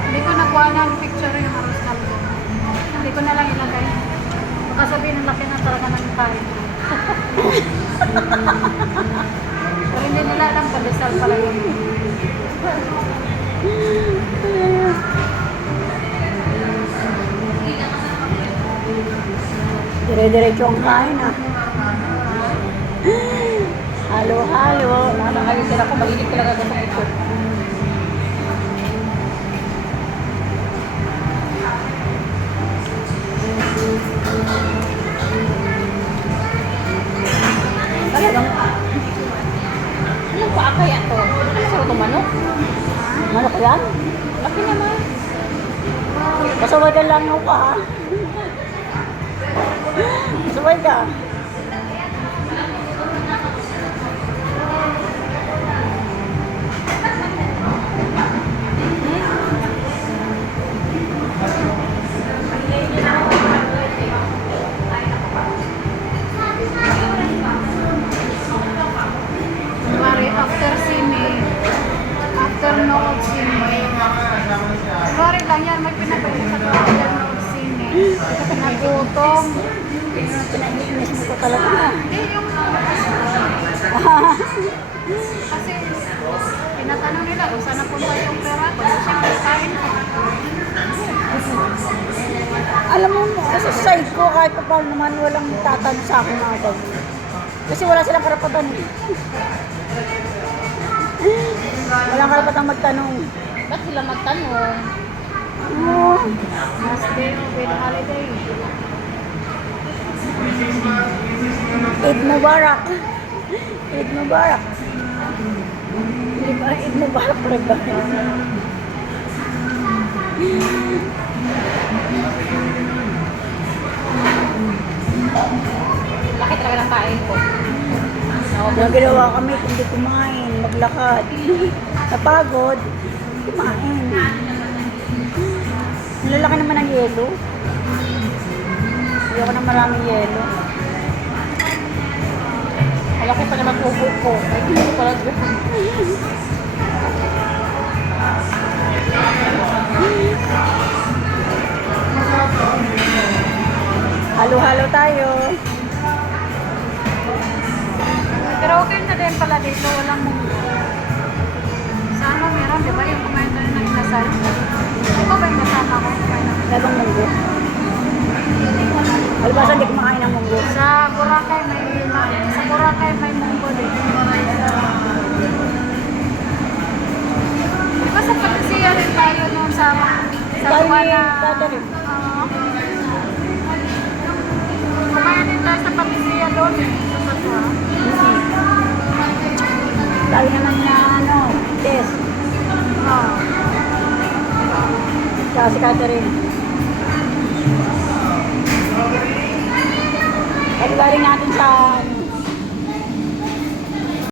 Hindi ko nakuha ng picture yung arroz caldo. Hindi ko na lang ilagay. Baka sabihin ng laki na talaga ng kain. Pero hindi nila alam pandesal pala yun. Dire-diretso ang kain ah. Halo-halo. Nakakalisira ko, mahilig talaga ako sa ito. Talagang Anong paa kaya to? Masarap itong manok? manok yan? Laki naman. Pasaway ka lang ako ha. Pasaway ka. Kunwari, after sine, after nood sine. Kunwari lang yan, may pinapagod sa after nood sine. Nagutom. Pinag-iinis mo ko talaga. Hindi yung... Kasi, tinatanong nila kung saan napunta yung pera ko. Siyempre, kain ko. Alam mo, sa side ko kahit pa paano naman walang tatanong sa akin mga dad. Kasi wala silang karapatan eh. Walang karapatan magtanong. Ba't sila magtanong? Oh, Last day of the holiday. Eid Mubarak. Eid Mubarak. Hindi ba Eid Mubarak pa rin ba? Laki talaga ng kain ko. Yung ginawa kami, hindi kumain, maglakad. Napagod, kumain. Nilalaki naman ang yelo. Ayoko ng maraming yelo. Malaki pa naman upo ko. Ay, hindi ko pala doon. Halo-halo tayo. Pero okay na din pala dito, walang munggo. Sa ano meron, di ba? Yung kumain na rin ng inasal. Di ba ba yung kasama ko kumain ng Lalong munggo. Albasan, hindi kumakain ng munggo. Sa Boracay may munggo din. Di ba sa Patisia rin tayo noon sa Tayo buwan ni na... Catherine. Oo. Kumain din tayo sa Patisia doon. Sa Patua. Tayo naman na test. Oo. Tsaka si Catherine. Pag galing natin sa